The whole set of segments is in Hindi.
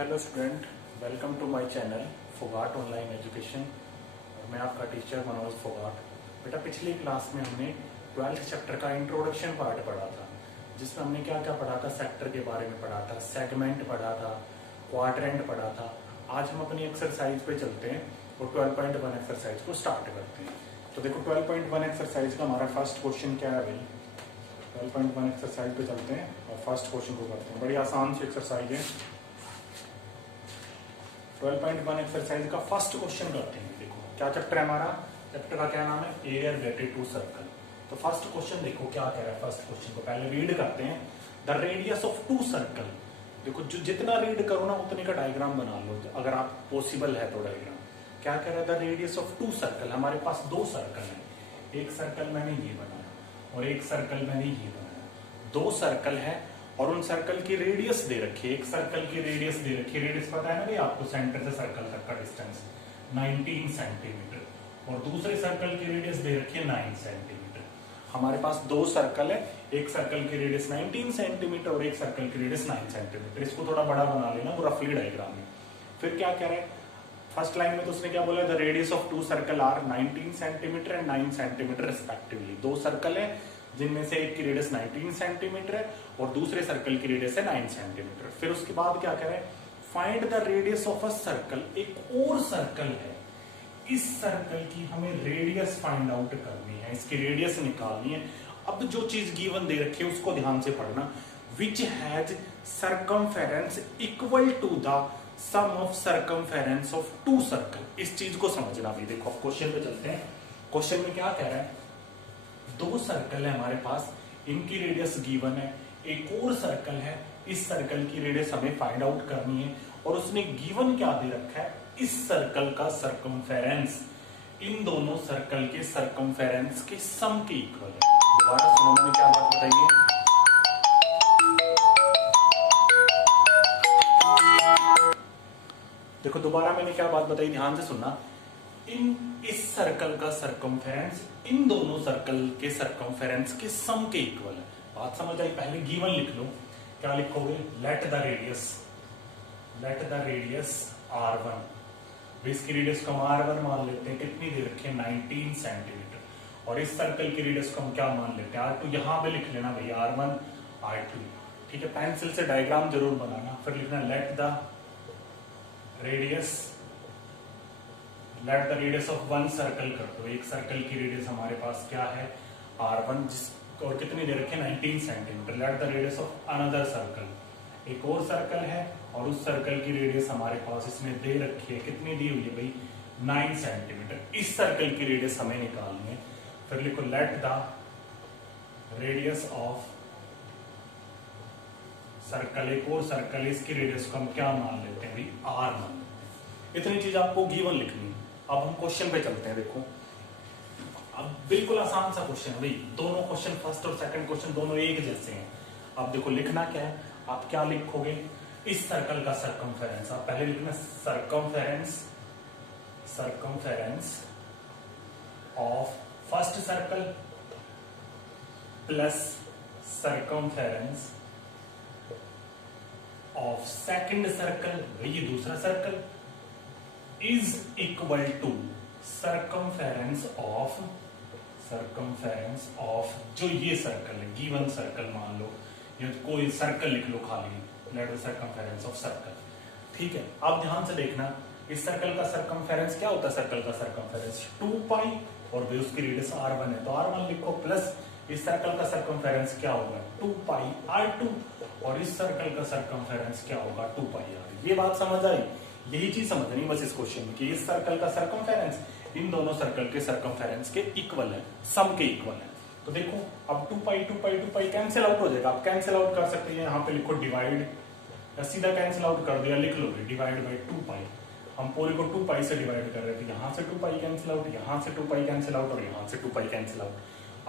Hello student, welcome to my channel Phogat online education. मैं आपका टीचर मनोज फोगाट। बेटा, पिछली क्लास में हमने 12th चैप्टर का इंट्रोडक्शन पार्ट पढ़ा था, जिसमें हमने क्या क्या पढ़ा था। सेक्टर के बारे में पढ़ा था, सेगमेंट पढ़ा था, क्वाड्रेंट पढ़ा था। आज हम अपनी एक्सरसाइज पे चलते हैं और 12.1 एक्सरसाइज को स्टार्ट करते हैं। तो देखो, 12.1 एक्सरसाइज का हमारा फर्स्ट क्वेश्चन क्या है भाई। 12.1 एक्सरसाइज पे चलते हैं और फर्स्ट क्वेश्चन को करते हैं। बड़ी आसान सी एक्सरसाइज है। 12.1 एक्सरसाइज का फर्स्ट क्वेश्चन करते हैं। देखो, क्या चैप्टर है हमारा। चैप्टर का क्या नाम है, एरिया रिलेटेड टू सर्कल। तो फर्स्ट क्वेश्चन देखो क्या कह रहा है। फर्स्ट क्वेश्चन को पहले रीड करते हैं। The radius of two circle. देखो, जो जितना रीड करो ना उतने का डायग्राम बना लो, अगर आप पॉसिबल है तो डायग्राम। क्या कह रहा है, the radius of two circle. हमारे पास दो सर्कल है। एक सर्कल मैंने ये बनाया और एक सर्कल मैंने ये बनाया। दो सर्कल है और उन सर्कल की रेडियस दे रखी है। एक सर्कल की रेडियस दे रखी है, रेडियस पता है ना भाई आपको, सेंटर से सर्कल तक का डिस्टेंस 19 सेंटीमीटर, और दूसरे सर्कल की रेडियस दे रखी है 9 सेंटीमीटर। हमारे पास दो सर्कल है, एक सर्कल की रेडियस 19 सेंटीमीटर और एक सर्कल की रेडियस 9 सेंटीमीटर। इसको थोड़ा बड़ा बना लेना, वो रफली डायग्राम है। फिर क्या कह रहा है, फर्स्ट लाइन में तो उसने क्या बोला, the radius of two circle are 19 centimetre and 9 centimetre respectively. दो सर्कल है जिनमें से एक की रेडियस 19 सेंटीमीटर है और दूसरे सर्कल की रेडियस है 9 सेंटीमीटर। फिर उसके बाद क्या कह रहे हैं, find the radius of a circle. एक और सर्कल है, इस सर्कल की हमें रेडियस फाइंड आउट करनी है, इसकी रेडियस निकालनी है। अब जो चीज गिवन दे रखी है उसको ध्यान से पढ़ना। Which has circumference equal to the sum of circumference of two circle. इस चीज को समझना भी। देखो, अब क्वेश्चन पे चलते हैं। क्वेश्चन में क्या कह रहा है, दो सर्कल है हमारे पास, इनकी रेडियस गिवन है। एक और सर्कल है, इस सर्कल की रेडियस हमें फाइंड आउट करनी है और उसने गिवन क्या दे रखा है, इस सर्कल का सर्कमफेरेंस इन दोनों सर्कल के सर्कमफेरेंस के सम के इक्वल है। दोबारा सुनो, मैंने क्या बात बताई है। देखो, दोबारा मैंने क्या बात बताई, ध्यान से सुनना। इस सर्कल का सर्कमफेरेंस इन दोनों सर्कल के सर्कमफेरेंस के सम के इक्वल है। बात समझ आई। पहले गिवन लिख लो। क्या लिखोगे, लेट द रेडियस r1। इसकी रेडियस को हम r1 मान लेते हैं। कितनी दे रखी है, 19 सेंटीमीटर। और इस सर्कल की रेडियस को हम क्या मान लेते हैं, r2। यहां पे लिख लेना भैया, r1 r2। ठीक है, पेंसिल से डायग्राम जरूर बनाना। फिर लिखना let the radius of one circle कर दो। एक सर्कल की रेडियस हमारे पास क्या है, r1, और कितनी दे रखी है, 19 centimetre. Let the radius of another circle. एक और सर्कल है और उस सर्कल की रेडियस हमारे पास इसमें दे रखी है। कितनी दी हुई है भाई, 9 सेंटीमीटर। इस सर्कल की रेडियस हमें निकालनी है। फिर लिखो, let the radius of circle. एक और सर्कल, इसकी रेडियस को हम क्या मान लेते हैं भाई, r मान लेते हैं। इतनी चीज आपको गिवन लिखनी है। अब हम क्वेश्चन पे चलते हैं। देखो, अब बिल्कुल आसान सा क्वेश्चन है भाई। दोनों क्वेश्चन, फर्स्ट और सेकंड क्वेश्चन दोनों एक जैसे हैं। अब देखो, लिखना क्या है, आप क्या लिखोगे, इस सर्कल का सर्कमफेरेंस। आप पहले लिखना circumference of first circle plus circumference of second circle, ये दूसरा circle, is equal to circumference of जो ये सर्कल है, गिवन सर्कल मान लो, या कोई सर्कल लिख लो खाली, let the circumference of circle. ठीक है, अब ध्यान से देखना, इस सर्कल का सर्कमफेरेंस क्या होता है, सर्कल का सर्कमफेरेंस 2 पाई, और भी उसकी रेडियस r1 है तो r1 लिखो, प्लस इस सर्कल का सर्कमफेरेंस क्या होगा, 2 पाई r2, और इस सर्कल का सर्कमफेरेंस क्या होगा, 2 पाई r। ये बात समझ आई। यही चीज समझनी बस इस क्वेश्चन में, कि इस सर्कल का सर्कमफेरेंस इन दोनों सर्कल के सर्कमफेरेंस के इक्वल है, सम के इक्वल है। तो देखो, अब 2 पाई कैंसिल आउट हो जाएगा। आप कैंसिल आउट कर सकते हैं, यहाँ पे लिखो डिवाइड, या सीधा कैंसिल आउट कर दिया, लिख लो डिवाइड बाई 2 पाई। हम पूरे को 2 पाई से डिवाइड कर रहे थे, यहाँ से 2 पाई कैंसिल आउट, यहाँ से 2 पाई कैंसिल आउट, और यहाँ से 2 पाई कैंसिल आउट।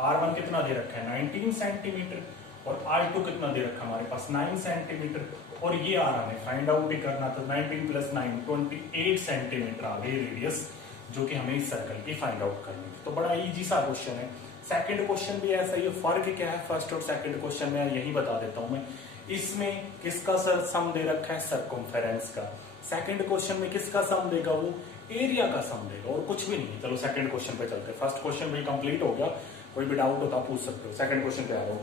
r1 कितना दे रखा है, 19 सेंटीमीटर, और r2 कितना दे रखा है हमारे पास, 9 सेंटीमीटर। और ये आ रहा है फाइंड आउट ही करना, तो 19 प्लस 9 28 सेंटीमीटर आ गई रेडियस, जो कि हमें इस सर्कल की फाइंड आउट करनी थी। तो बड़ा इजी सा क्वेश्चन है, सेकंड क्वेश्चन भी ऐसा ही है। फर्क क्या है फर्स्ट और सेकंड क्वेश्चन में, यही बता देता हूं मैं। इसमें किसका सम दे रखा है, सर्कमफेरेंस का। सेकंड क्वेश्चन में किसका सम देगा, वो एरिया का सम देगा, और कुछ भी नहीं है। चलो सेकंड क्वेश्चन पे चलते हैं। फर्स्ट क्वेश्चन भी कंप्लीट हो गया, कोई भी डाउट होता पूछ सकते हो। सेकंड क्वेश्चन पे आ जाओ।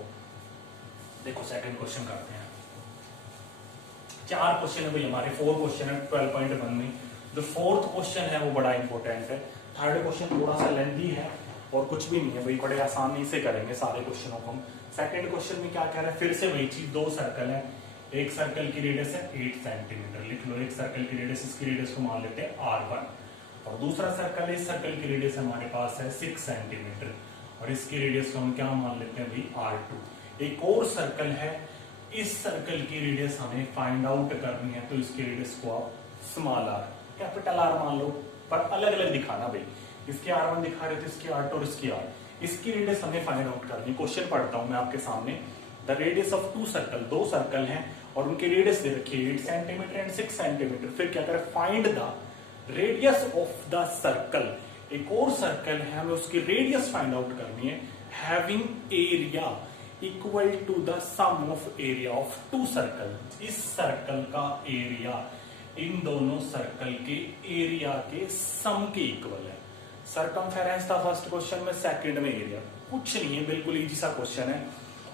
देखो सेकंड क्वेश्चन करते हैं। 4 क्वेश्चन है भाई हमारे, 4 क्वेश्चन है 12.1 में। जो फोर्थ क्वेश्चन है वो बड़ा इंपॉर्टेंट है। थर्ड क्वेश्चन थोड़ा सा लेंथी है और कुछ भी नहीं है भाई, बड़े आसानी से करेंगे सारे क्वेश्चनों को हम। सेकंड क्वेश्चन में क्या कह रहा है, फिर से वही चीज, 2 सर्कल है, एक सर्कल की रेडियस है 8 सेंटीमीटर, लिख लो। एक सर्कल की रेडियस, इसकी रेडियस को मान लेते हैं R1, और दूसरा सर्कल, इस सर्कल की रेडियस हमारे पास है 6 सेंटीमीटर, और इसकी रेडियस को हम क्या मान लेते हैं भाई R2। एक और सर्कल है, इस सर्कल की रेडियस हमें फाइंड आउट करनी है, तो इसकी रेडियस को आप स्मॉल r, कैपिटल R मान लो, पर अलग अलग दिखाना भाई। इसकी R1 दिखा रहे थे, इसकी R2 और इसकी R, इसकी रेडियस हमें फाइंड आउट करनी। क्वेश्चन पढ़ता हूं मैं आपके सामने। The radius of 2 circle, 2 circle हैं और उनकी रेडियस दे रखी है 8 सेंटीमीटर एंड 6 सेंटीमीटर। फिर क्या करें, find the radius of the circle. एक और सर्कल है, हमें उसकी रेडियस फाइंड आउट करनी है, having area equal to the sum of area of 2 circle. इस सर्कल का एरिया इन दोनों सर्कल के एरिया के सम के इक्वल है। सर्कमफेरेंस था फर्स्ट क्वेश्चन में, सेकंड में एरिया। कुछ नहीं है, बिल्कुल इजी सा क्वेश्चन है।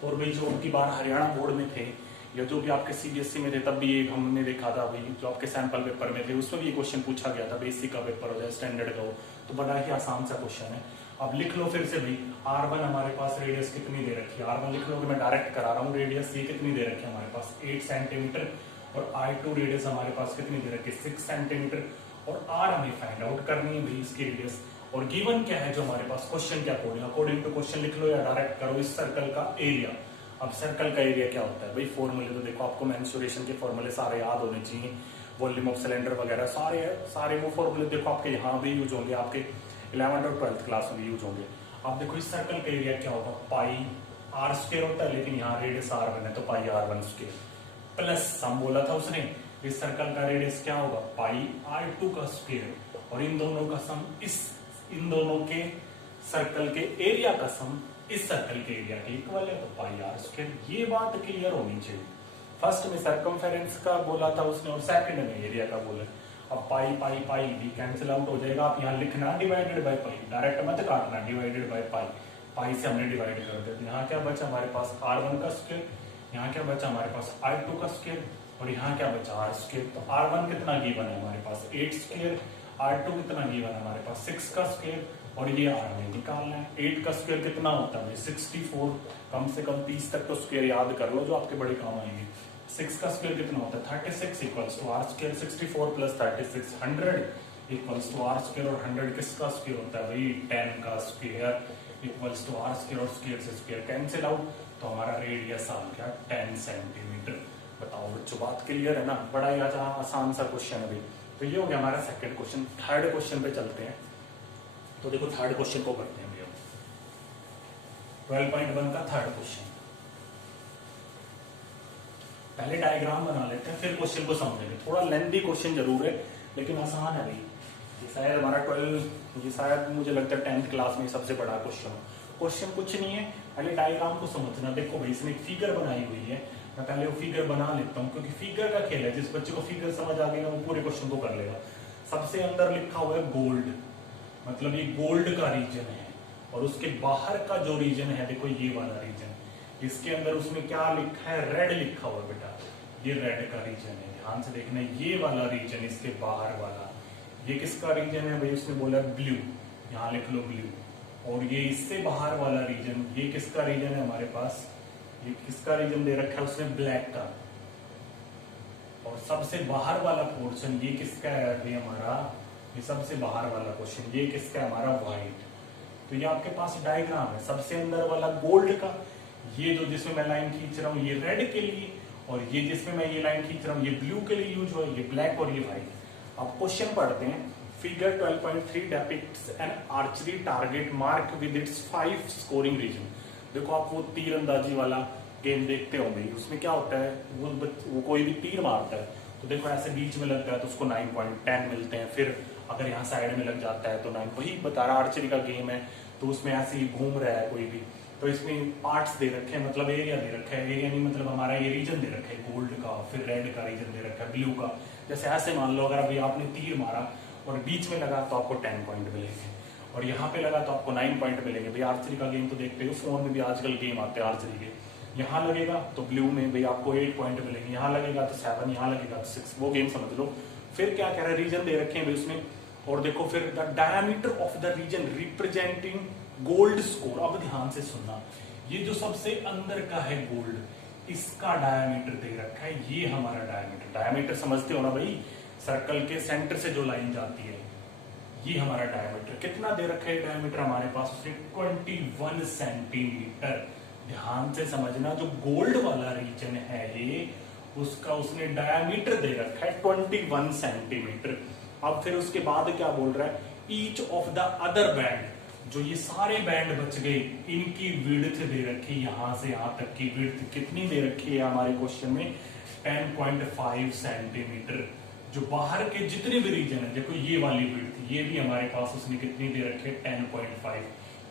और भाई जो उनकी बार हरियाणा बोर्ड में थे या जो भी आपके सीबीएसई में थे, तब भी ये हमने देखा था भाई, जो आपके सैंपल पेपर में थे उसमें भी ये क्वेश्चन पूछा गया था। बेसिक का पेपर हो जाए, स्टैंडर्ड का हो, तो बड़ा ही आसान सा क्वेश्चन है। अब लिख लो फिर से भाई, R1 हमारे पास रेडियस कितनी दे रखी है, R1 लिख लो कि मैं डायरेक्ट करा रहा हूँ। रेडियस ये कितनी दे रखी है हमारे पास 8 सेंटीमीटर, और R2 रेडियस हमारे पास कितनी दे रखी है 6 सेंटीमीटर, और R हमें फाइंड आउट करनी है भाई इसकी रेडियस। और गिवन क्या है जो हमारे पास, क्वेश्चन क्या अकॉर्डिंग टू क्वेश्चन लिख लो या डायरेक्ट करो, इस सर्कल का एरिया। अब सर्कल का एरिया क्या होता है भाई, फॉर्मूले तो देखो आपको, मेंसुरेशन के फॉर्मूले सारे याद होने चाहिए, वॉल्यूम ऑफ सिलेंडर वगैरह सारे वो फॉर्मूले देखो आपके यहाँ भी यूज होंगे, आपके 11th और 12th क्लास में यूज होंगे। अब देखो इस सर्कल का एरिया क्या होगा, पाई R² होता है, लेकिन यहाँ रेडियस R1 है तो पाई R1² प्लस सम बोला था उसने, इस सर्कल का रेडियस क्या होगा पाई R2 का स्क्वायर, और इन दोनों का सम, इन दोनों के सर्कल के एरिया का सम इस सर्कल के एरिया के इक्वल है, तो पाई R²। ये बात क्लियर होनी चाहिए। फर्स्ट में सर्कमफेरेंस का बोला था उसने और सेकंड में एरिया का बोला। अब पाई पाई पाई भी कैंसिल आउट हो जाएगा। आप यहाँ लिखना डिवाइडेड बाय पाई, डायरेक्ट मत काटना, डिवाइडेड बाय पाई। पाई से हमने डिवाइड कर दिया, यहाँ क्या बचा हमारे पास R1 का स्क्वायर, यहाँ क्या बचा हमारे पास R2 का स्क्वायर, और यहाँ क्या बचा R²। तो R1 कितना गिवन है हमारे पास 8², R2 कितना गिवन है हमारे पास 6 का स्क्वायर, और ये R में निकालना है। 8 का स्क्वायर कितना होता है 64, कम से कम 30 तक तो स्क्वायर याद कर लो जो आपके बड़े काम आएंगे। 6 का स्क्वायर कितना होता है 36 equals to R²। 64 plus 36 100 equals to R², और 100 किसका स्क्वायर होता है भाई 10 का स्क्वायर इक्वल्स टू R², और स्क्वायर से स्क्वायर कैंसिल आउट, तो हमारा रेडियस आ गया 10 सेंटीमीटर। बताओ बच्चों बात क्लियर है ना, बड़ा ही आसान सा क्वेश्चन है भाई। तो ये हो गया हमारा सेकंड क्वेश्चन। थर्ड क्वेश्चन पे चलते हैं। तो देखो थर्ड क्वेश्चन को करते हैं भैया, 12.1 का थर्ड क्वेश्चन। पहले डायग्राम बना लेते हैं, फिर क्वेश्चन को समझेंगे। थोड़ा लेंथी क्वेश्चन जरूर है, लेकिन आसान है भाई। ये शायद हमारा 12, ये शायद मुझे लगता है 10th क्लास में सबसे बड़ा क्वेश्चन। क्वेश्चन कुछ नहीं है, पहले डायग्राम को समझना। देखो भाई इसने एक फिगर बनाई हुई है, मैं पहले वो फिगर बना लेता हूँ, क्योंकि फिगर का खेल है। जिस बच्चे को फिगर समझ आ गई ना वो पूरे क्वेश्चन को कर लेगा। सबसे अंदर लिखा हुआ है गोल्ड, मतलब ये गोल्ड का रीजन है, और उसके बाहर का जो रीजन है देखो ये वाला रीजन, इसके अंदर उसमें क्या लिखा है रेड लिखा हुआ है बेटा, ये रेड का रीजन है। ध्यान से देखना, ये वाला रीजन इसके बाहर वाला, ये किसका रीजन है भाई, उसने बोला ब्लू, यहाँ लिख लो ब्लू। और ये इससे बाहर वाला रीजन, ये किसका रीजन है हमारे पास, ये किसका रीजन दे रखा है उसने ब्लैक का। और सबसे बाहर वाला पोर्शन ये किसका है भाई हमारा, ये सबसे बाहर वाला क्वेश्चन ये किसका है हमारा व्हाइट। तो ये आपके पास डायग्राम है, सबसे अंदर वाला गोल्ड का, ये जो जिसमें मैं लाइन खींच रहा हूँ ये रेड के लिए, और ये जिसमें मैं ये लाइन खींच रहा हूँ ये ब्लू के लिए यूज हुआ, ये ब्लैक और ये व्हाइट। अब क्वेश्चन पढ़ते हैं। Figure 12.3 depicts an archery target mark with its 5 scoring region. देखो आप वो तीरंदाजी वाला गेम देखते होंगे, उसमें क्या होता है वो कोई भी तीर मारता है, तो देखो ऐसे बीच में लगता है तो उसको 9.10 मिलते हैं। फिर अगर यहाँ साइड में लग जाता है तो 9, वही बता रहा आर्चरी का गेम है। तो उसमें ऐसे ही घूम रहा है कोई भी, तो इसमें पार्ट्स दे रखे हैं, मतलब एरिया दे रखा है, एरिया नहीं मतलब हमारा ये रीजन दे रखा है गोल्ड का, फिर रेड का रीजन दे रखा है, ब्लू का। जैसे ऐसे मान लो अगर अभी आपने तीर मारा और बीच में लगा तो आपको 10 पॉइंट मिलेंगे, और यहाँ पे लगा तो आपको 9 पॉइंट मिलेंगे। भाई आर्चरी का गेम तो देखते हो, फोन में भी आजकल गेम आते हैं आर्चरी के। यहाँ लगेगा तो ब्लू में भाई आपको 8 पॉइंट मिलेंगे, यहाँ लगेगा तो 7, यहाँ लगेगा तो 6, वो गेम समझ लो। फिर क्या कह रहा है, रीजन दे रखे हैं भाई उसमें, और देखो फिर the diameter of the region representing gold score. अब ध्यान से सुनना, ये जो सबसे अंदर का है गोल्ड, इसका डायमीटर दे रखा है, ये हमारा डायमीटर। डायमीटर समझते हो ना भाई, सर्कल के सेंटर से जो लाइन जाती है, ये हमारा डायमीटर। कितना दे रखा है डायमीटर हमारे पास, उसने 21 सेंटीमीटर। ध्यान से समझना, जो गोल्ड वाला रीजन है ये, उसका उसने डायमीटर दे रखा है 21 सेंटीमीटर। अब फिर उसके बाद क्या बोल रहा है, each of the other band, जो ये सारे बैंड बच गए, इनकी विड्थ दे रखी, यहां से यहां तक की विड्थ कितनी दे रखी है हमारे क्वेश्चन में, 10.5 सेंटीमीटर। जो बाहर के जितने भी रीजन है, देखो ये वाली विड्थ, ये भी हमारे पास उसने कितनी दे रखी है, 10.5।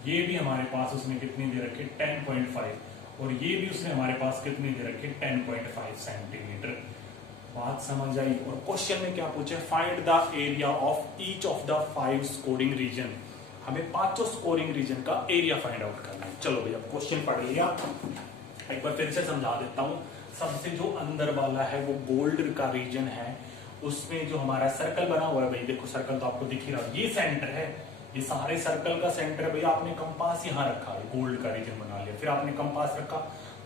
ये भी हमारे पास उसने कितनी दे रखी है, 10.5, और ये भी उसने हमारे पास कितनी दे रखी है, 10.5 सेंटीमीटर। बात समझ आई। और क्वेश्चन में क्या पूछे, find the area of each of the 5 scoring region. हमें 5 स्कोरिंग रीजन का एरिया फाइंड आउट करना है। चलो भैया क्वेश्चन पढ़ लिया, एक बार फिर से समझा देता हूं। सबसे जो अंदर वाला है वो गोल्ड का रीजन है, उसमें जो हमारा सर्कल बना हुआ है, भाई देखो सर्कल तो आपको दिख ही रहा है, ये सेंटर है, ये सारे सर्कल का सेंटर है। भैया आपने कंपास यहाँ रखा है, गोल्ड का रीजन बना लिया, फिर आपने कंपास रखा,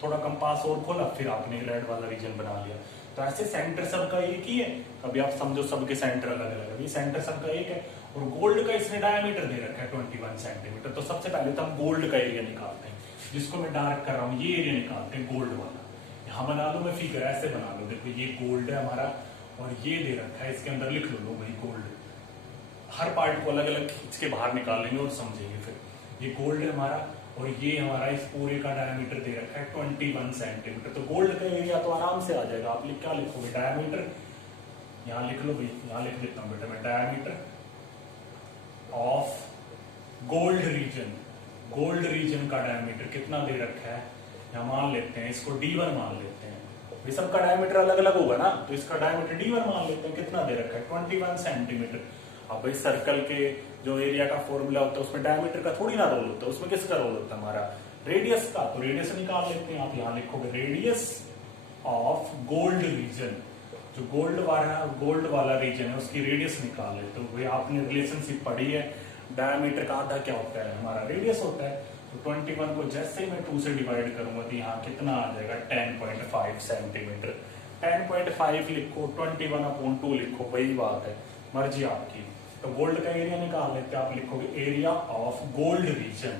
थोड़ा कंपास और खोला, फिर आपने रेड वाला रीजन बना लिया। तो ऐसे सेंटर सबका एक ही है। अभी आप समझो सबके सेंटर अलग अलग है, सेंटर सबका एक है, और गोल्ड का इसने डायमीटर दे रखा है 21 सेंटीमीटर। तो सबसे पहले तो हम गोल्ड का एरिया निकालते हैं, जिसको मैं डार्क कर रहा हूँ, ये एरिया निकालते हैं गोल्ड वाला। यहाँ बना लो, मैं फिगर ऐसे बना लो, देखो ये गोल्ड है हमारा, और ये दे रखा है, इसके अंदर लिख लो भाई गोल्ड। हर पार्ट को अलग अलग खींच के बाहर निकाल लेंगे और समझेंगे। फिर ये गोल्ड है हमारा, और ये हमारा इस पूरे का डायमीटर दे रखा है 21 सेंटीमीटर। तो गोल्ड का एरिया तो आराम से आ जाएगा। आप क्या लिखोगे, डायमीटर, यहाँ लिख लो भाई, यहाँ लिख देता हूँ बेटा मैं, diameter of gold region. Gold reason का डायमीटर कितना दे रखा है, यहाँ मान लेते हैं, इसको D1 मान लेते हैं। ये सबका डायमीटर अलग अलग होगा ना, तो इसका डायमीटर D1 मान लेते हैं। कितना दे रखा है, 21 सेंटीमीटर। अब भाई सर्कल के जो एरिया का फॉर्मूला होता है, उसमें डायमीटर का थोड़ी ना रोल होता है, उसमें किसका रोल होता है, हमारा रेडियस का। तो रेडियस निकाल लेते हैं। आप यहाँ लिखोगे रेडियस ऑफ गोल्ड रीजन, जो गोल्ड वाला रीजन है उसकी रेडियस निकाल लेते हो। भाई आपने रिलेशनशिप पढ़ी है, डायमीटर का आधा क्या होता है, हमारा रेडियस होता है। तो 21 को जैसे ही मैं 2 से डिवाइड करूंगा तो यहाँ कितना आ जाएगा, 10.5 सेंटीमीटर। 10.5 लिखो, 21/2 लिखो, वही बात है, मर्जी आपकी। तो गोल्ड का एरिया निकाल लेते हैं। आप लिखोगे area of gold region,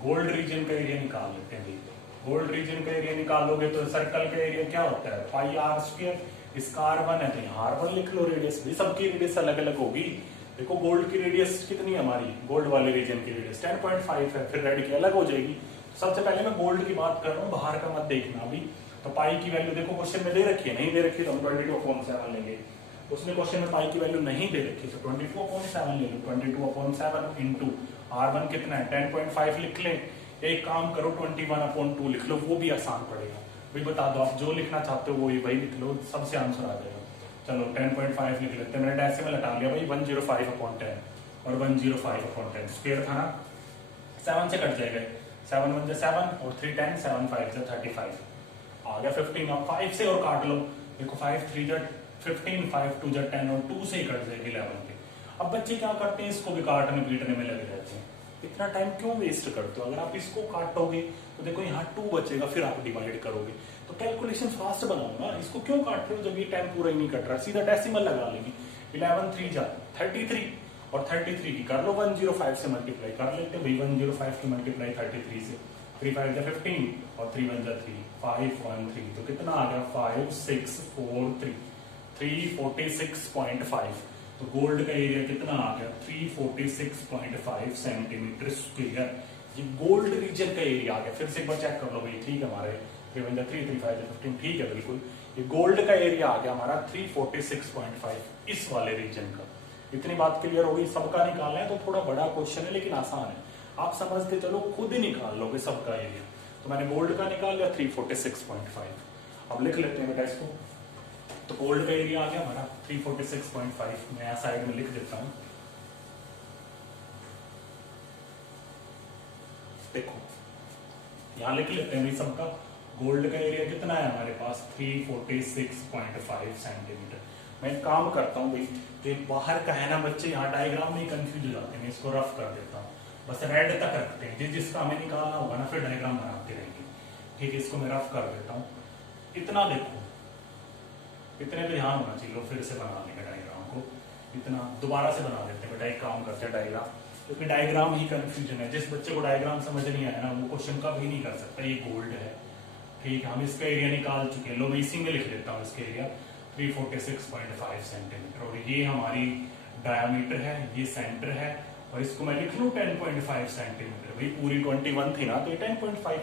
gold reason का एरिया निकाल लेते हैं। गोल्ड रीजन का एरिया निकालोगे तो सर्कल का एरिया क्या होता है, πr²। इसका R1 है तो यहाँ R1 लिख लो। रेडियस भी सबकी रेडियस अलग अलग होगी। देखो गोल्ड की रेडियस कितनी है हमारी, गोल्ड वाले रीजन की रेडियस 10.5 है, फिर रेड की अलग हो जाएगी। सबसे पहले मैं गोल्ड की बात कर रहा हूँ, बाहर का मत देखना अभी। तो पाई की वैल्यू देखो क्वेश्चन में दे रखी है, नहीं दे रखी तो हम 22/7 लेंगे। उसने क्वेश्चन में पाई की वैल्यू नहीं दे रखी तो 22/7 ले लो। 22/7 इंटू R1 कितना है, 10.5 लिख लें। एक काम करो 21/2 लिख लो, वो भी आसान पड़ेगा। भाई बता दो आप जो लिखना चाहते हो वही लिख लो, सबसे आंसर आ जाएगा। चलो 10.5 लिख लेते हैं, मैंने डेसिमल हटा लिया भाई। 105/10 और 105/10 स्क्वायर था ना, 7 से कट जाएगा। 7 1 7 और 3 10, 7 5 35 आ गया 15। अब 5 से और काट लो, देखो 5 3 15, 5 2 10 और 2 से ही कट जाएगी 11 के। अब बच्चे क्या करते हैं, इसको भी काटने पीटने में लगे रहते हैं। इतना टाइम क्यों वेस्ट करते हो? अगर आप इसको काटोगे तो देखो यहाँ 2 बचेगा, फिर आप डिवाइड करोगे तो कैलकुलेशन फास्ट बनाओ ना। इसको क्यों काट रहे हो जब ये टाइम पूरा ही नहीं कट रहा, सीधा डेसिमल लगा लेंगे। 11 3 जा 33 और 33 की कर लो 105 से मल्टीप्लाई कर लेते हैं भाई। 105 की मल्टीप्लाई 33 से, 3 5 15 और 3 1 3 5 1 3, तो कितना आ गया 5 6 4 3 346.5। तो गोल्ड का एरिया कितना आ गया 346.5 सेंटीमीटर स्क्वायर। ये गोल्ड रीजन का एरिया आ गया। फिर से एक बार चेक कर लो भाई, ठीक है हमारे 3 1 3 3 5 15, ठीक है बिल्कुल। ये गोल्ड का एरिया आ गया हमारा 346.5 इस वाले रीजन का। इतनी बात क्लियर होगी, सबका निकालना है तो थोड़ा बड़ा क्वेश्चन है लेकिन आसान है। आप समझते चलो, खुद ही निकाल लोगे सबका एरिया। तो मैंने गोल्ड का निकाल लिया 346.5। अब लिख लेते हैं बेटा इसको। तो गोल्ड का एरिया आ गया हमारा 346.5। मैं यहाँ साइड में लिख देता हूँ। देखो यहाँ लिख लेते हैं सबका। गोल्ड का एरिया कितना है हमारे पास 346.5 सेंटीमीटर। मैं एक काम करता हूँ भाई, तो बाहर का है ना बच्चे, यहाँ डायग्राम में कंफ्यूज हो जाते हैं। मैं इसको रफ कर देता हूँ, बस रेड तक रखते हैं। जिसका हमें निकालना होगा ना फिर डायग्राम बनाते रहेंगे। ठीक है, इसको मैं रफ कर देता हूँ। इतना देखो, इतने पे ध्यान होना चाहिए। फिर से बना लेंगे डायग्राम को। इतना दोबारा से बना देते हैं बेटा। एक काम करते हैं डायग्राम, क्योंकि डायग्राम ही कंफ्यूजन है। जिस बच्चे को डायग्राम समझ नहीं आया ना वो क्वेश्चन कभी नहीं कर सकता। ये गोल्ड है, ठीक है, हम इसका एरिया निकाल चुके हैं। लो मैं इसी में लिख देता हूँ इसका एरिया 346.5 सेंटीमीटर। और ये हमारी डायमीटर है, ये सेंटर है, और इसको मैं लिख लूँ 10.5 सेंटीमीटर। भाई पूरी 21 थी ना, तो ये 10.5।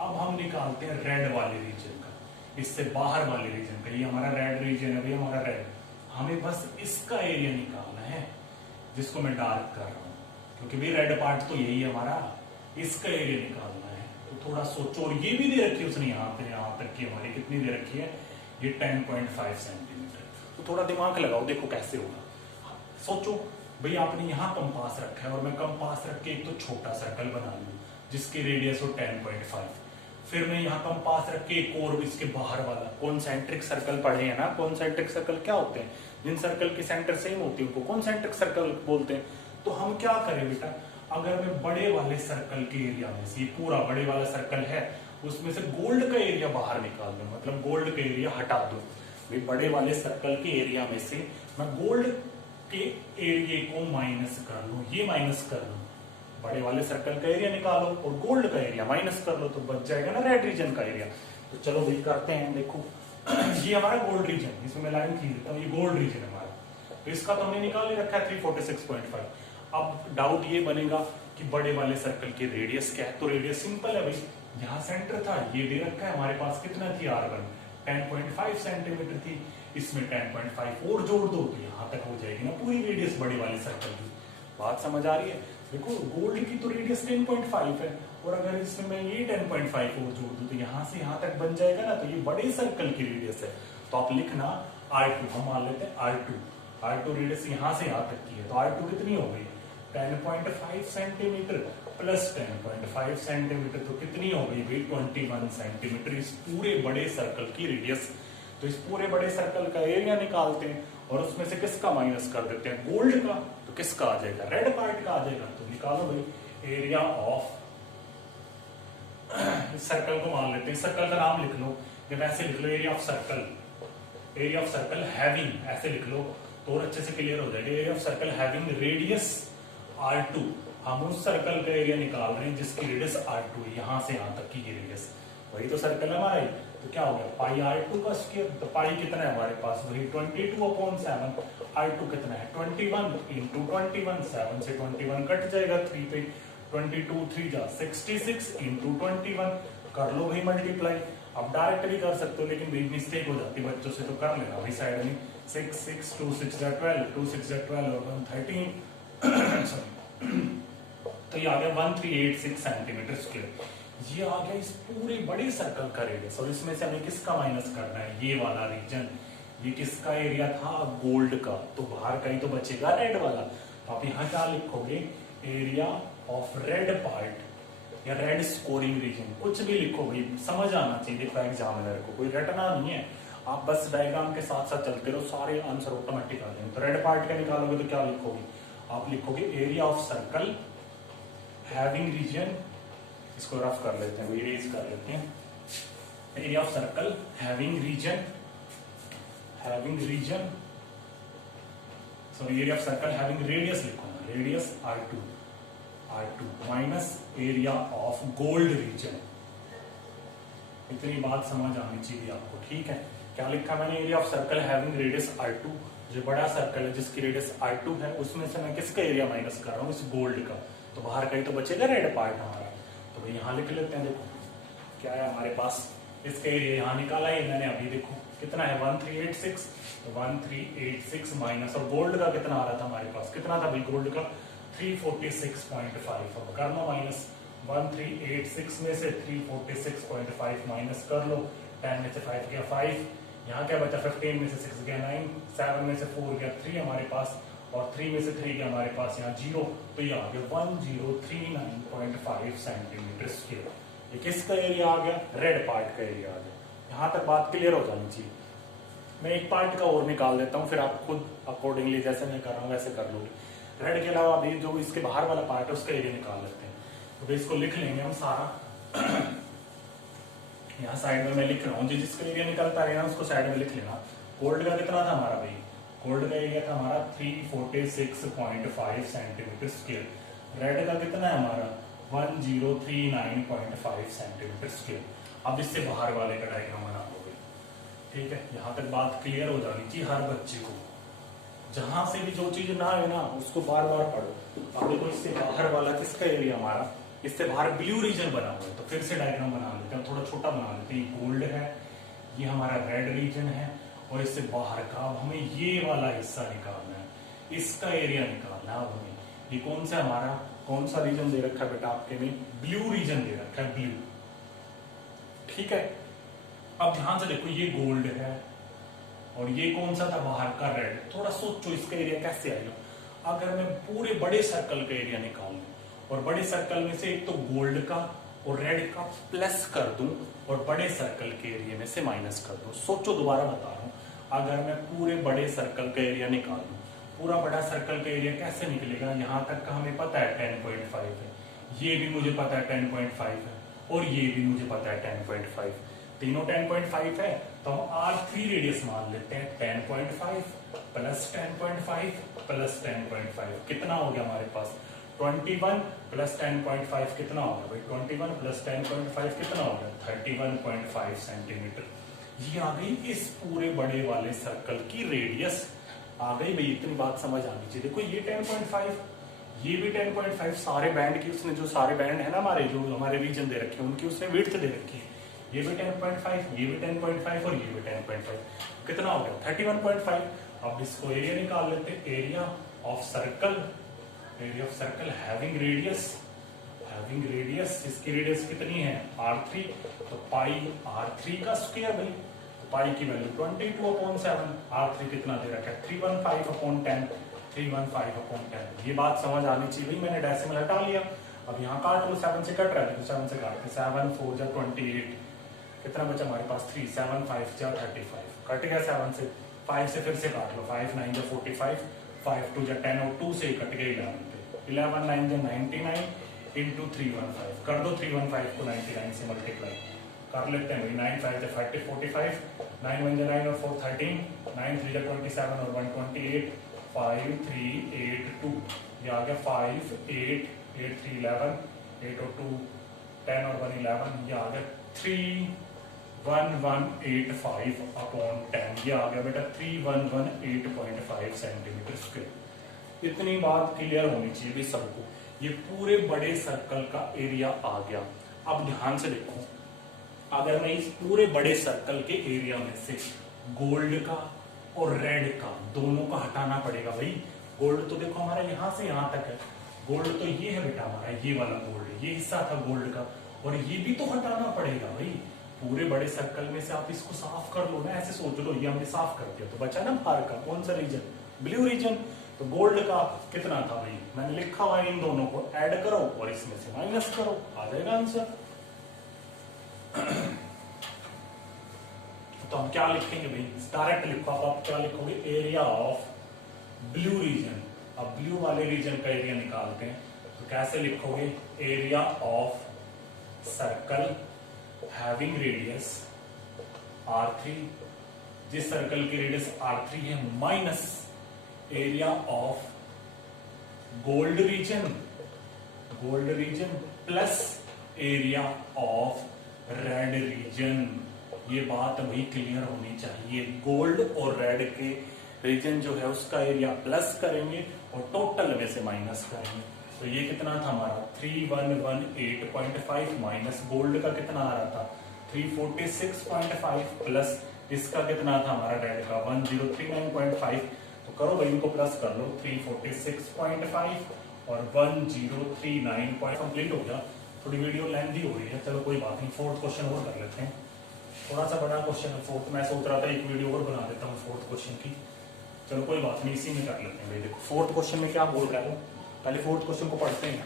अब हम निकालते हैं रेड वाले रीजन का, इससे बाहर वाले रीजन का। ये हमारा रेड रीजन है, भाई हमारा रेड। हमें बस इसका एरिया निकालना है, जिसको मैं डार्क कर रहा हूँ, क्योंकि भाई रेड पार्ट तो यही है हमारा। इसका एरिया निकालना है, तो थोड़ा सोचो। और ये भी दे रखी है उसने यहाँ तक की हमारी कितनी दे रखी है, ये 10.5 सेंटीमीटर। तो थोड़ा दिमाग लगाओ, देखो कैसे होगा। सोचो भाई, आपने यहाँ कंपास रखा है और मैं कंपास रख के एक तो छोटा सर्कल बना लूँ जिसकी रेडियस हो 10.5। फिर मैं यहाँ कंपास रख के एक और इसके बाहर वाला कॉन्सेंट्रिक सर्कल पढ़े हैं ना। कॉन्सेंट्रिक सर्कल क्या होते हैं? जिन सर्कल की सेंटर सेम होती है उनको कॉन्सेंट्रिक सर्कल बोलते हैं। तो हम क्या करें बेटा, अगर मैं बड़े वाले सर्कल के एरिया में से, ये पूरा बड़े वाला सर्कल है, उसमें से गोल्ड का एरिया बाहर निकाल दूं, मतलब गोल्ड का एरिया हटा दूं। भाई बड़े वाले सर्कल के एरिया में से मैं गोल्ड के एरिया को माइनस कर लूं, ये माइनस कर लूं। बड़े वाले सर्कल का एरिया निकालो और गोल्ड का एरिया माइनस कर लो, तो बच जाएगा ना रेड रीजन का एरिया। तो चलो भाई करते हैं। देखो ये हमारा गोल्ड रीजन, इसमें मैं लाइन खींच देता हूँ। ये गोल्ड रीजन है हमारा, तो इसका तो हमने निकाल ही रखा है 346.5। अब डाउट ये बनेगा कि बड़े वाले सर्कल की रेडियस क्या है। तो रेडियस सिंपल है भाई, यहाँ सेंटर था, ये दे रखा है हमारे पास। कितना थी R1 10.5 सेंटीमीटर थी, इसमें 10.5 और जोड़ दो तो यहाँ तक हो जाएगी ना पूरी रेडियस बड़े वाले सर्कल की। बात समझ आ रही है? देखो गोल्ड की तो रेडियस 10.5 है, और अगर इसमें मैं ये 10.5 और जोड़ दूं तो यहाँ से यहाँ तक बन जाएगा ना। तो ये बड़े सर्कल की रेडियस है। तो आप लिखना R2, हम मान लेते हैं R2 रेडियस यहाँ से यहाँ तक की है। तो R2 कितनी हो गई? 10.5 सेंटीमीटर प्लस 10.5 सेंटीमीटर, तो कितनी हो गई भाई? 21 सेंटीमीटर इस पूरे बड़े सर्कल की रेडियस। तो इस पूरे बड़े सर्कल का एरिया निकालते हैं और उसमें से किसका माइनस कर देते हैं? गोल्ड का। तो किसका आ जाएगा? रेड पार्ट का आ जाएगा। तो निकालो भाई एरिया ऑफ, इस सर्कल को मान लेते हैं, सर्कल का नाम लिख लो, जब ऐसे लिख लो एरिया ऑफ सर्कल हैविंग, ऐसे लिख लो तो और अच्छे से क्लियर हो जाएगा। Area of circle having radius R2। हम उस सर्कल का एरिया निकाल रहे हैं जिसकी रेडियस R2 है, यहाँ से यहाँ तक की रेडियस। वही तो सर्कल है हमारा। तो क्या हो गया? पाई R2 का स्क्वायर। तो पाई कितना है हमारे पास? वही 22/7। R2 कितना है? 21 इंटू 21। 7 से 21 कट जाएगा 3 पे, 22 3 जा 66 इंटू 21। कर लो भाई मल्टीप्लाई। अब डायरेक्ट भी कर सकते हो, लेकिन भाई मिस्टेक हो जाती है बच्चों से, तो कर लेना भाई साइड में। 6 6 2 6 12 2 6 12 और 1 13 तो ये आ गया 1386 सेंटीमीटर स्क्वायर। ये आ गया इस पूरे बड़े सर्कल का रेडियस। और इसमें से हमें किसका माइनस करना है? ये वाला रीजन। ये किसका एरिया था? गोल्ड का। तो बाहर का ही तो बचेगा रेड वाला। तो आप यहाँ क्या लिखोगे? एरिया ऑफ रेड पार्ट या रेड स्कोरिंग रीजन, कुछ भी लिखो भाई, समझ आना चाहिए। देखो एग्जामिनर को कोई रटना नहीं है, आप बस डायग्राम के साथ साथ चलते रहो, सारे आंसर ऑटोमेटिक आ जाएंगे। तो रेड पार्ट का निकालोगे तो क्या लिखोगे? आप लिखोगे area of circle having region, इसको रफ कर लेते हैं, इरेज कर लेते हैं। Area of circle having region sorry area of circle having radius लिखो, radius R2 minus area of gold region. इतनी बात समझ आनी चाहिए आपको, ठीक है? क्या लिखा मैंने? Area of circle having radius R2। जो बड़ा सर्कल है जिसकी रेडियस R2 है, उसमें से मैं किसका एरिया माइनस कर रहा हूँ? इस गोल्ड का। तो बाहर का ही तो बचेगा रेड पार्ट हमारा। तो भाई यहाँ लिख लेते हैं। देखो क्या है हमारे पास, इसका एरिया यहाँ निकाला है मैंने अभी। देखो कितना है? 1386। तो 1386 माइनस, और गोल्ड का कितना आ रहा था हमारे पास? कितना था भाई गोल्ड का? 346.5। अब कर लो माइनस, 1386 में से 346.5 माइनस कर लो, 10 में से 5 गया 5, यहाँ क्या बचा 15 में से 6 गया 9, 7 में से 4 गया 3 हमारे पास, और 3 में से 3 गया हमारे पास यहाँ 0, तो ये आ गया 1039.5 सेंटीमीटर स्क्वायर। ये किसका एरिया आ गया? रेड पार्ट का एरिया आ गया। यहाँ तक बात क्लियर हो जानी चाहिए। मैं एक पार्ट का और निकाल देता हूँ, फिर आप खुद अकॉर्डिंगली जैसे मैं कर रहा हूँ वैसे कर लोगे। रेड के अलावा अभी जो इसके बाहर वाला पार्ट है उसका एरिया निकाल लेते हैं। तो इसको लिख लेंगे हम सारा। यहाँ साइड में मैं लिख रहा हूँ, जिसका एरिया निकलता है ना उसको साइड में लिख लेना। गोल्ड का कितना था हमारा भाई? गोल्ड का एरिया था हमारा 346.5 सेंटीमीटर स्क्वायर। रेड का कितना है हमारा? 1039.5 सेंटीमीटर स्क्वायर। अब इससे बाहर वाले का डायग्राम बना दोगे। ठीक है, यहाँ तक बात क्लियर हो जानी चाहिए हर बच्चे को। जहां से भी जो चीज ना है ना उसको बार बार पढ़ो। अब देखो इससे बाहर वाला किसका एरिया हमारा? इससे बाहर ब्लू रीजन बना हुआ है, तो फिर से डायग्राम बना लेते हैं, थोड़ा छोटा बना लेते हैं। गोल्ड है, ये हमारा रेड रीजन है, और इससे बाहर का अब हमें ये वाला हिस्सा निकालना है, इसका एरिया निकालना है हमें। ये कौन सा हमारा, कौन सा रीजन दे रखा है बेटा आपके में? ब्लू रीजन दे रखा है, ब्लू। ठीक है, अब ध्यान से देखो, ये गोल्ड है और ये कौन सा था बाहर का? रेड। थोड़ा सोचो इसका एरिया कैसे आएगा। अगर मैं पूरे बड़े सर्कल का एरिया निकाल लूं और बड़े सर्कल में से एक तो गोल्ड का और रेड का प्लस कर दूं और बड़े सर्कल के एरिया में से माइनस कर दूं। सोचो, दोबारा बता रहा हूं, अगर मैं पूरे बड़े सर्कल का एरिया निकाल दूं, पूरा बड़ा सर्कल का एरिया कैसे निकलेगा? यहां तक का हमें पता है 10.5 है, ये भी मुझे पता है 10.5 है, और ये भी मुझे पता है 10.5, तीनों 10.5 है। तो हम R3 रेडियस मान लेते हैं। 10.5 प्लस 10.5 प्लस 10.5 कितना हो गया हमारे पास? 21 प्लस 10.5 कितना हो गया भाई? 21 प्लस 10.5 कितना हो गया? 31.5 सेंटीमीटर। ये आ गई इस पूरे बड़े वाले सर्कल की रेडियस आ गई भाई। इतनी बात समझ आनी चाहिए। देखो ये 10.5, ये भी 10.5, सारे बैंड की उसने, जो सारे बैंड है ना हमारे, जो हमारे रीजन दे रखे हैं उनकी उसने विड्थ दे रखी है। ये भी 10.5, ये भी 10.5 और ये भी 10.5, कितना हो गया? 31.5। अब इसको एरिया निकाल लेते हैं। Area of circle, area of circle having radius, having radius, इसकी रेडियस कितनी है? R3, तो पाई R3 का स्क्वायर भाई, पाई की वैल्यू 22/7। R3 कितना दे रखा है? 315/10, 315/10। ये बात समझ आनी चाहिए भाई। मैंने डेसिमल हटा लिया, अब यहाँ काट लो, 7 से कट रहा है तो 7 से काट के 7 4 जा 28, कितना बचा हमारे पास? 3, 7 5 जा 35, कट गया 7 से। 5 से फिर से काट लो, 5 9 जा 45, 5 2 जा 10 और 2 से कट गया 11 पे, 11 9 जा 99 इंटू 315, कर दो 315 को 99 से मल्टीप्लाई कर लेते हैं भाई। 9 5 जा 30 45, 9 1 जा 9 और 4 13, 9 3 जा 27 और 1 28, 5 3 8 2, ये आ गया 5 8 8 3 11, 8 और 2 10 और 1 11, ये आ गया 3185/10। ये आ गया बेटा 3118.5 सेंटीमीटर स्क्वायर। इतनी बात क्लियर होनी चाहिए भी सबको। ये पूरे बड़े सर्कल का एरिया आ गया। अब ध्यान से देखो, अगर मैं इस पूरे बड़े सर्कल के एरिया में से गोल्ड का और रेड का दोनों का हटाना पड़ेगा भाई। गोल्ड तो देखो हमारा यहां से यहां तक है, गोल्ड तो ये है बेटा हमारा, ये वाला गोल्ड, ये हिस्सा था गोल्ड का, और ये भी तो हटाना पड़ेगा भाई। पूरे बड़े सर्कल में से आप इसको साफ कर लो ना, ऐसे सोच लो, ये हमने साफ कर दिया तो बचा ना बाहर का कौन सा रीजन? Blue region. तो गोल्ड का कितना था भाई? मैंने लिखा हुआ इन दोनों को ऐड करो और इसमें से माइनस करो, आ जाएगा आंसर। तो हम क्या लिखेंगे भाई? डायरेक्ट लिखो। आप क्या लिखोगे? Area of blue region. अब ब्लू वाले रीजन का एरिया निकालते हैं, तो कैसे लिखोगे? Area of circle having radius R3, जिस सर्कल की रेडियस R3 है, minus area of gold region, gold region plus area of red region. ये बात वही क्लियर होनी चाहिए। गोल्ड और रेड के रीजन जो है उसका एरिया प्लस करेंगे और टोटल में से माइनस करेंगे। तो ये कितना था हमारा? 3118.5 माइनस गोल्ड का कितना आ रहा था? 346.5 प्लस इसका कितना था हमारा रेड का? 1039.5। तो करो भाई इनको प्लस कर लो, 346.5 और 1039 पॉइंट कंप्लीट हो गया। थोड़ी वीडियो लेंथी हो रही है, चलो कोई बात नहीं, फोर्थ क्वेश्चन और कर लेते हैं। थोड़ा सा बड़ा क्वेश्चन है फोर्थ, मैं सोच रहा था एक वीडियो और बना देता हूँ फोर्थ क्वेश्चन की, चलो कोई बात नहीं, इसी में कर लेते हैं भाई। देखो फोर्थ क्वेश्चन में क्या बोल रहा है वो, पहले फोर्थ क्वेश्चन को पढ़ते हैं।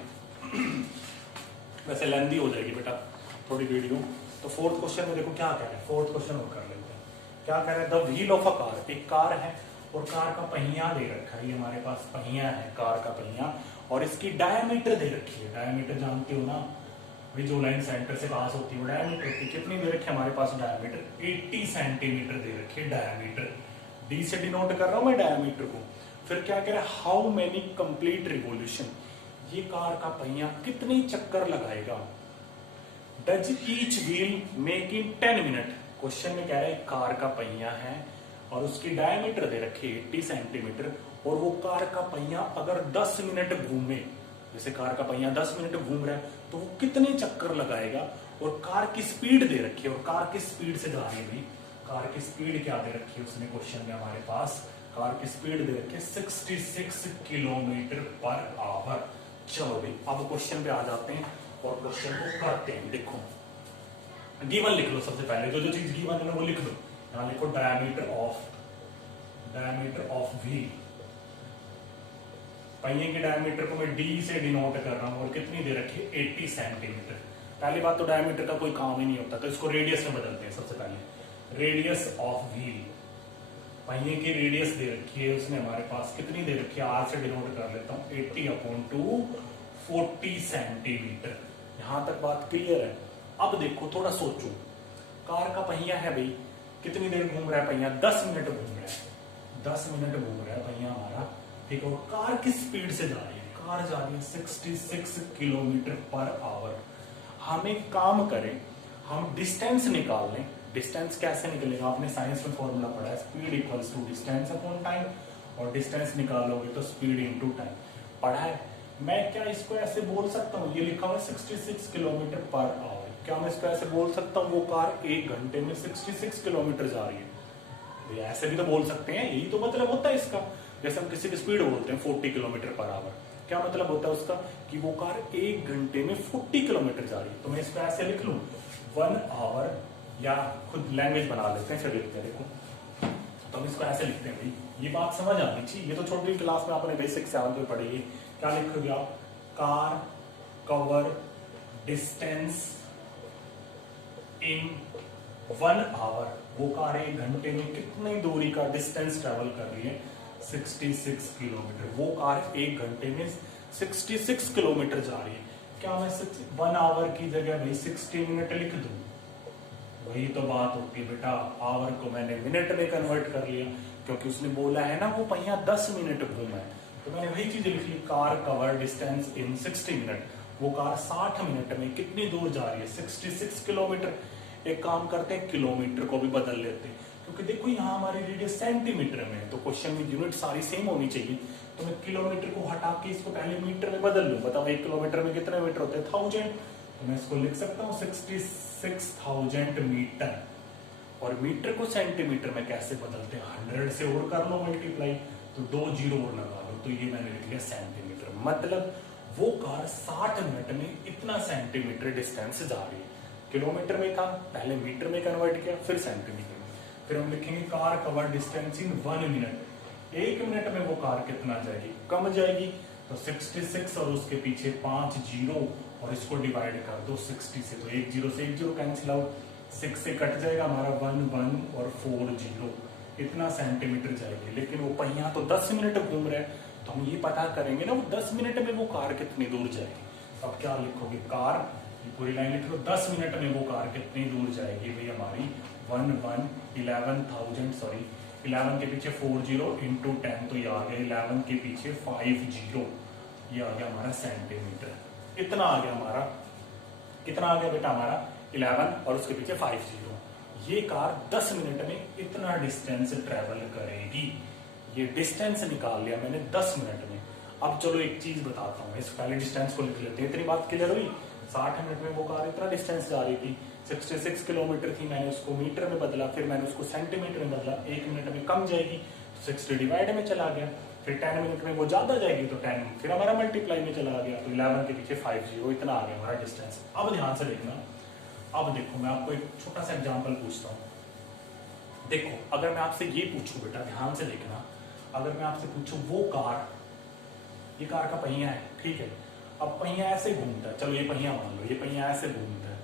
वैसे लेंथी हो जाएगी बेटा थोड़ी वीडियो। तो फोर्थ क्वेश्चन में देखो क्या कह रहा है, फोर्थ क्वेश्चन और कर लेते हैं। क्या कह रहा है, the wheel of a car, एक कार है और कार का पहिया दे रखा है, ये हमारे पास पहिया है कार का पहिया, और इसकी डायमीटर दे रखी है। डायमीटर जानते हो ना भाई, जो लाइन सेंटर से पास होती है वो डायमीटर होती है। कितनी दे रखी है हमारे पास डायमीटर, 80 सेंटीमीटर दे रखी है डायमीटर। डी से डिनोट कर रहा हूं मैं डायमीटर को। फिर क्या कह रहा है, हाउ मेनी कंप्लीट रिवोल्यूशन, ये कार का पहिया कितने चक्कर लगाएगा। Does each wheel make in 10 minute. Question में कह रहा है कार का पहिया है और उसकी डायमीटर दे रखी है 80 सेंटीमीटर, और वो कार का पहिया अगर 10 मिनट घूमे, जैसे कार का पहिया 10 मिनट घूम रहा है तो वो कितने चक्कर लगाएगा। और कार की स्पीड दे रखी है, और कार की स्पीड से जा रही है भाई, कार की स्पीड क्या दे रखी है उसने क्वेश्चन में हमारे पास, कार की स्पीड दे रखी है 66 किलोमीटर पर आवर। चलो भाई अब क्वेश्चन पे आ जाते हैं और क्वेश्चन को करते हैं। देखो गिवन लिख लो सबसे पहले, जो जो चीज गिवन है वो लिख दो। यहां लिखो डायमीटर ऑफ व्हील, पहिए के डायमीटर को मैं डी से डिनोट कर रहा हूं, और कितनी दे रखी है 80 सेंटीमीटर। पहली बात तो डायमीटर का कोई काम ही नहीं होता, तो इसको रेडियस में बदलते हैं। सबसे पहले रेडियस ऑफ व्हील, पहिए की रेडियस दे रखी है उसने हमारे पास, कितनी दे रखी है, आर से डिनोट कर लेता हूं, 80/2 40 सेंटीमीटर। यहां तक बात क्लियर है। अब देखो थोड़ा सोचो, कार का पहिया है भाई, कितनी देर घूम रहा है पहिया, 10 मिनट घूम रहा है, 10 मिनट घूम रहा है पहिया हमारा, ठीक है। और कार किस स्पीड से जा रही है, कार जा रही है 66 किलोमीटर पर आवर। हम एक काम करें, हम डिस्टेंस निकाल लें। डिस्टेंस कैसे निकलेगा, आपने साइंस में फॉर्मूला पढ़ा है, speed equals to distance upon time, और डिस्टेंस निकालोगे तो स्पीड इनटू टाइम, पढ़ा है। मैं क्या इसको ऐसे बोल सकता हूँ, ये लिखा हुआ है 66 किलोमीटर पर आवर, क्या मैं इसको ऐसे बोल सकता हूँ वो कार 1 घंटे में 66 किलोमीटर जा रही है, ये ऐसे भी तो बोल सकते हैं, यही तो मतलब होता है इसका। जैसे हम किसी की स्पीड बोलते हैं 40 किलोमीटर पर आवर, क्या मतलब होता है उसका, कि वो कार 1 घंटे में 40 किलोमीटर जा रही है। तो मैं इसको ऐसे लिख लूं 1 आवर, या खुद लैंग्वेज बना लेते हैं, फिर लिखते हैं। देखो तो हम इसको ऐसे लिखते हैं भाई, ये बात समझ आनी चाहिए, ये तो छोटी क्लास में आपने बेसिक से आगे पढ़ी है। क्या लिखोगे आप, car cover distance in 1 hour, वो कार 1 घंटे में कितनी दूरी का डिस्टेंस ट्रेवल कर रही है, 66 किलोमीटर। वो कार 1 घंटे में 66 किलोमीटर जा रही है। क्या मैं 1 आवर की जगह भाई 60 मिनट लिख दूं, वही तो बात होती है बेटा, आवर को मैंने मिनट में कन्वर्ट कर लिया, क्योंकि उसने बोला है ना वो पहिया 10 मिनट घूमा है, तो मैंने वही चीज लिख ली, car cover distance in 60 minute. वो कार 60 मिनट में कितनी दूर जा रही है, 66 किलोमीटर। एक काम करते हैं, किलोमीटर को भी बदल लेते हैं, क्योंकि देखो यहाँ हमारी रेडियस सेंटीमीटर में है, तो क्वेश्चन में यूनिट सारी सेम होनी चाहिए। तो मैं किलोमीटर को हटा के इसको पहले मीटर में बदल लूं। बताओ 1 किलोमीटर में कितने मीटर होते हैं, 1000। तो मैं इसको लिख सकता हूँ 66,000 मीटर। और मीटर को सेंटीमीटर में कैसे बदलते हैं, 100 से और कर लो मल्टीप्लाई, तो 2 जीरो और लगा लो, तो ये मैंने लिख लिया सेंटीमीटर। मतलब वो कार 60 मिनट में इतना सेंटीमीटर डिस्टेंस जा रही है। किलोमीटर में था, पहले मीटर में कन्वर्ट किया, फिर सेंटीमीटर में। फिर हम लिखेंगे car cover distance in 1 minute. 1 minute में वो कार कितना जाएगी, कम जाएगी, तो 66 और उसके पीछे 5 जीरो, और इसको डिवाइड कर दो 60 से, तो 1 जीरो से 1 जीरो कैंसिल आउट, 6 से कट जाएगा हमारा 1 1 और 4 जीरो, इतना सेंटीमीटर जाएगी। लेकिन वो पहिया तो 10 मिनट घूम रहा है, तो हम ये पता करेंगे ना वो 10 मिनट में वो कार कितनी दूर जाएगी। अब क्या लिखोगे, कार, ये पूरी लाइन लिख लो, 10 मिनट में वो कार कितनी दूर जाएगी भाई हमारी, 11 के पीछे 4 जीरो इंटू 10, तो ये आ गया 11 के पीछे 5 जीरो, ये आ गया हमारा सेंटीमीटर। इतना आ गया हमारा, कितना आ गया बेटा हमारा 11 और उसके पीछे 5 जीरो। ये कार 10 मिनट में इतना डिस्टेंस ट्रेवल करेगी। ये डिस्टेंस निकाल लिया मैंने 10 मिनट में। अब चलो एक चीज बताता हूँ, इस पहले डिस्टेंस को लिख लेते हैं। इतनी बात क्लियर हुई, 60 मिनट में वो कार इतना डिस्टेंस जा रही थी, 66 किलोमीटर थी, मैंने उसको मीटर में बदला, फिर मैंने उसको सेंटीमीटर में बदला, 1 मिनट में कम जाएगी, तो 60 डिवाइड में चला गया, फिर फिर 10 मिनट में वो ज़्यादा जाएगी तो 10, फिर हमारा मल्टीप्लाई में चला गया, तो 11 के पीछे 50, इतना आ गया हमारा डिस्टेंस। अब ध्यान से देखना, अब देखो मैं आपको एक छोटा सा एग्जाम्पल पूछता हूँ। देखो अगर मैं आपसे ये पूछूं, बेटा ध्यान से देखना, अगर मैं आपसे पूछूं वो कार, ये कार का पहिया है, ठीक है, अब पहिया ऐसे घूमता है, चलो ये पहिया मान लो, ये पहिया ऐसे घूमता है,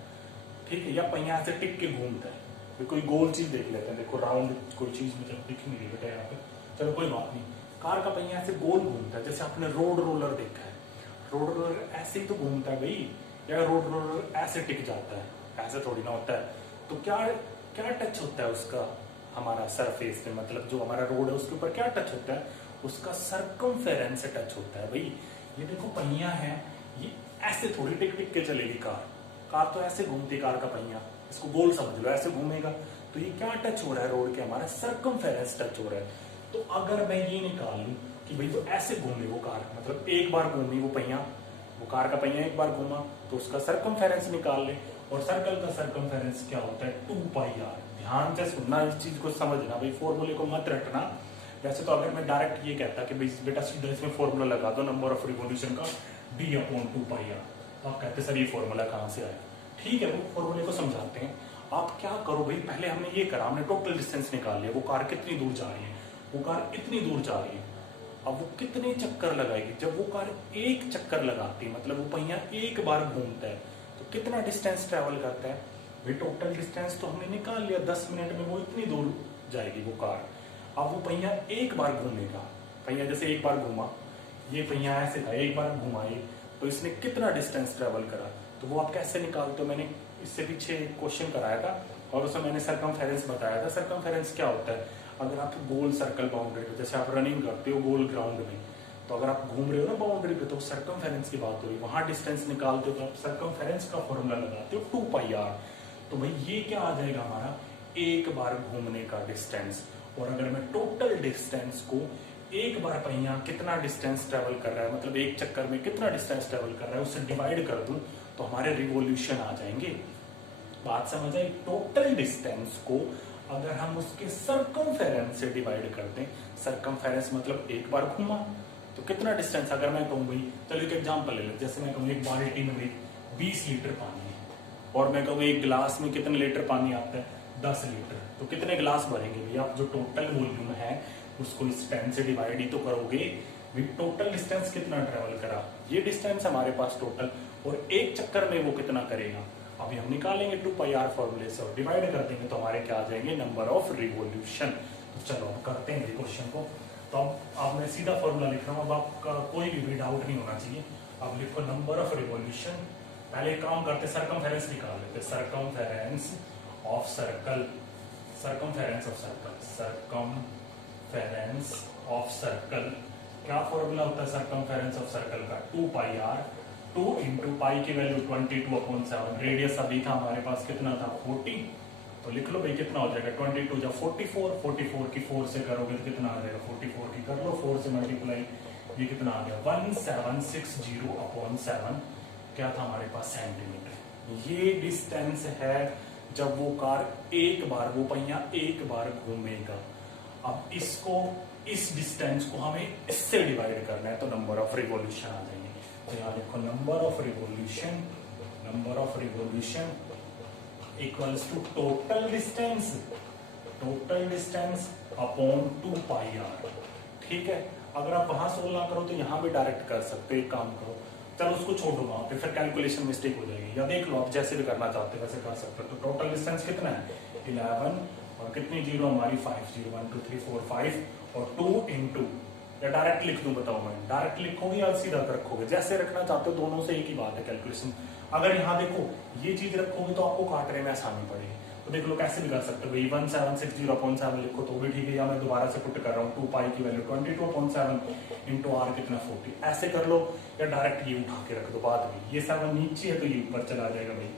ठीक है, या पहिया ऐसे टिक के घूमता है, फिर कोई गोल चीज देख लेते हैं, देखो राउंड कोई चीज मुझे दिख नहीं रही बेटा यहाँ पे, चलो कोई बात नहीं, कार का पहिया ऐसे गोल घूमता है, जैसे आपने रोड रोलर देखा है, रोड रोलर ऐसे ही तो घूमता है भाई, या रोड रोलर ऐसे टिक जाता है, ऐसे थोड़ी ना होता है। तो क्या क्या टच होता है उसका हमारा सरफेस में, मतलब जो हमारा रोड है उसके ऊपर क्या टच होता है, उसका सरकमफेरेंस से टच होता है भाई। ये देखो पहिया है, ये ऐसे थोड़ी टिक टिक के चलेगी कार, कार तो ऐसे घूमती, कार का पहिया इसको गोल समझ लो, ऐसे घूमेगा, तो ये क्या टच हो रहा है रोड के, हमारा सरकमफेरेंस टच हो रहा है। तो अगर मैं ये निकाल लूं कि भाई जो ऐसे घूमे वो कार, मतलब एक बार घूमी वो पहिया, वो कार का पहिया एक बार घूमा, तो उसका सरकमफेरेंस निकाल ले, और सर्कल का सरकमफेरेंस क्या होता है, 2πr। ध्यान से सुनना, इस चीज को समझना भाई, फॉर्मूले को मत रटना। वैसे तो अगर मैं डायरेक्ट ये कहता कि भाई बेटा सीधा इसमें फॉर्मूला लगा दो नंबर ऑफ रिवोल्यूशन का d/2πr, तो आप कहते सर ये फॉर्मूला कहाँ से आया, ठीक है, वो फॉर्मूले को समझाते हैं। आप क्या करो भाई, पहले हमने ये करा, हमने टोटल डिस्टेंस निकाल लिया, वो कार कितनी दूर जा रही है, वो कार इतनी दूर जा रही है, अब वो कितने चक्कर लगाएगी, जब वो कार एक चक्कर लगाती है, मतलब वो पहिया एक बार घूमता है, तो कितना डिस्टेंस ट्रेवल करता है भाई, टोटल डिस्टेंस तो हमने निकाल लिया, 10 मिनट में वो इतनी दूर जाएगी वो कार। अब वो पहिया एक बार घूमेगा, पहिया जैसे एक बार घूमा, ये पहिया ऐसे था, एक बार घुमा ये, तो इसने कितना डिस्टेंस ट्रेवल करा, तो वो आप कैसे निकालते हो, मैंने इससे पीछे क्वेश्चन कराया था और उसमें मैंने सरकमफेरेंस बताया था। सरकमफेरेंस क्या होता है, अगर आप गोल सर्कल बाउंड्री पे, जैसे आप रनिंग करते हो गोल ग्राउंड में, तो अगर आप घूम रहे हो ना बाउंड्री पे, तो सरकमफेरेंस की बात हो रही है, वहां डिस्टेंस निकालते हो तो आप सरकमफेरेंस का फॉर्मूला लगाते हो 2πr। तो भाई ये क्या आ जाएगा हमारा, एक बार घूमने का डिस्टेंस। और अगर मैं टोटल डिस्टेंस को एक बार पहिया कितना डिस्टेंस ट्रेवल कर रहा है, मतलब एक चक्कर में कितना डिस्टेंस ट्रेवल कर रहा है, उससे डिवाइड कर दूं तो हमारे रिवोल्यूशन आ जाएंगे। बात समझ आई, टोटल डिस्टेंस को अगर हम उसके सरकमफेरेंस से डिवाइड कर दें, सरकमफेरेंस मतलब एक बार घूमा तो कितना डिस्टेंस, अगर मैं कहूँ भाई चलो एक एग्जांपल ले लें, जैसे मैं कहूँ एक बाल्टी में भाई 20 लीटर पानी है, और मैं कहूँ एक गिलास में कितने लीटर पानी आता है, 10 लीटर, तो कितने गिलास भरेंगे भैया, आप जो टोटल वॉल्यूम है उसको इस 10 से डिवाइड ही तो करोगे, टोटल डिस्टेंस कितना ट्रेवल करा, ये डिस्टेंस हमारे पास टोटल, और एक चक्कर में वो कितना करेगा, अभी हम निकालेंगे 2πr फॉर्मूले से और डिवाइड कर देंगे तो हमारे क्या आ जाएंगे, नंबर ऑफ रिवोल्यूशन। तो चलो अब करते हैं क्वेश्चन को। तो अब मैं सीधा फॉर्मूला लिख रहा हूँ, अब आपका कोई भी डाउट नहीं होना चाहिए। अब लिखो नंबर ऑफ रिवोल्यूशन, पहले काम करते सरकमफेरेंस निकाल लेते, circumference of circle, circumference of circle, circumference of circle, क्या फॉर्मूला होता है सरकमफेरेंस ऑफ सर्कल का, 2πr, 2 इंटू पाई की वैल्यू 22/7, रेडियस अभी था हमारे पास कितना था 40, तो लिख लो भाई कितना हो जाएगा 22 जब 44, 44 की 4 से करोगे तो कितना आ जाएगा, 44 की कर लो 4 से मल्टीप्लाई, ये कितना आ गया 1760/7, क्या था हमारे पास सेंटीमीटर। ये डिस्टेंस है जब वो कार एक बार, वो पहिया एक बार घूमेगा। अब इसको, इस डिस्टेंस को हमें इससे डिवाइड करना है तो नंबर ऑफ रिवोल्यूशन आ जाएंगे। तो यहाँ देखो number of revolution equals to total distance upon 2πr, ठीक है। अगर आप वहां सोल्व ना करो तो यहाँ भी डायरेक्ट कर सकते हो, एक काम करो, चलो उसको छोड़ दो वहां पे, फिर कैलकुलेशन मिस्टेक हो जाएगी, या देख लो आप जैसे भी करना चाहते हो वैसे कर सकते हो। तो टोटल डिस्टेंस कितना है 11, और कितनी जीरो हमारी 5, 0 1 2 3 4 5, और 2 इंटू, या डायरेक्ट लिख दूं, बताओ मैं डायरेक्ट लिखोगे या सीधा रखोगे, जैसे रखना चाहते हो, दोनों से एक ही बात है कैलकुलेशन। अगर यहाँ देखो ये चीज रखोगे तो आपको काटने में आसानी पड़ेगी, तो देख लो कैसे भी कर सकते हो, 1760/7 लिखो तो भी ठीक है, या मैं दोबारा से पुट कर रहा हूँ 2π की वैल्यू 22/7 इंटू r कितना 40, ऐसे कर लो, या डायरेक्ट ये उठा के रख दो बाद में, ये 7 नीचे है तो ये ऊपर चला जाएगा भाई।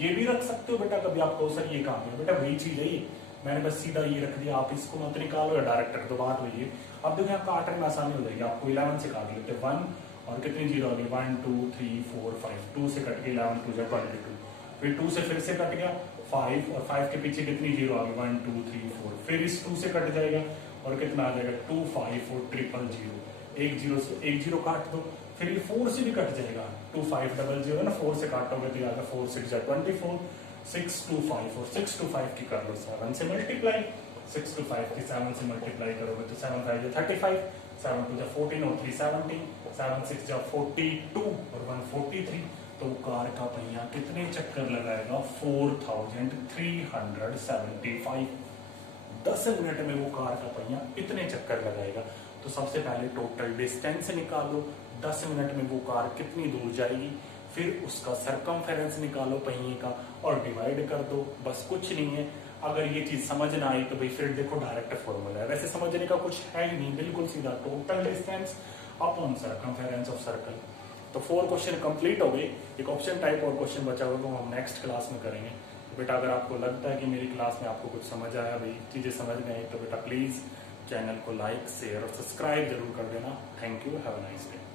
ये भी रख सकते हो बेटा, कभी आप कहो सर ये काम है, बेटा वही चीज है ये, मैंने बस सीधा ये रख दिया, आप इसको मत निकालो या डायरेक्ट रख दो बात हुई है। अब देखो यहाँ काटने में आसानी हो जाएगी, आपको 11 से काट लेते 1, और कितनी जीरो आ गई 1 2 3 4 5, 2 से कट के 11 2 22, फिर 2 से फिर से कट गया 5, और 5 के पीछे कितनी जीरो आ गई 1 2 3 4, फिर इस 2 से कट जाएगा और कितना आ जाएगा 254000। एक जीरो से एक जीरो काट दो, फिर ये 4 से भी कट जाएगा। 2500 है ना, 4 से काटोगे तो आएगा 4 6 24, 625 और 6 to 5 की कर लो 7 से मल्टीप्लाई, 6 to 5 की 7 से मल्टीप्लाई करोगे तो 7 5 35, 7 2 14 और 3 17, 7 6 42 और 143। तो कार का पहिया कितने चक्कर लगाएगा 4375। 10 मिनट में वो कार का पहिया कितने चक्कर लगाएगा। तो सबसे पहले टोटल डिस्टेंस निकालो, 10 मिनट में वो कार कितनी दूर जाएगी, फिर उसका सरकमफेरेंस निकालो पहिए का और डिवाइड कर दो, बस कुछ नहीं है। अगर ये चीज समझ ना आई तो भाई फिर देखो डायरेक्ट फॉर्मूला है, वैसे समझने का कुछ है ही नहीं, बिल्कुल सीधा total distance upon circumference of circle. तो 4 क्वेश्चन कंप्लीट हो गए, एक ऑप्शन टाइप और क्वेश्चन बचा हुआ तो हम नेक्स्ट क्लास में करेंगे। तो बेटा अगर आपको लगता है कि मेरी क्लास में आपको कुछ समझ आया, भाई चीजें समझ में आई, तो बेटा प्लीज चैनल को लाइक शेयर और सब्सक्राइब जरूर कर देना। Thank you, have a nice day.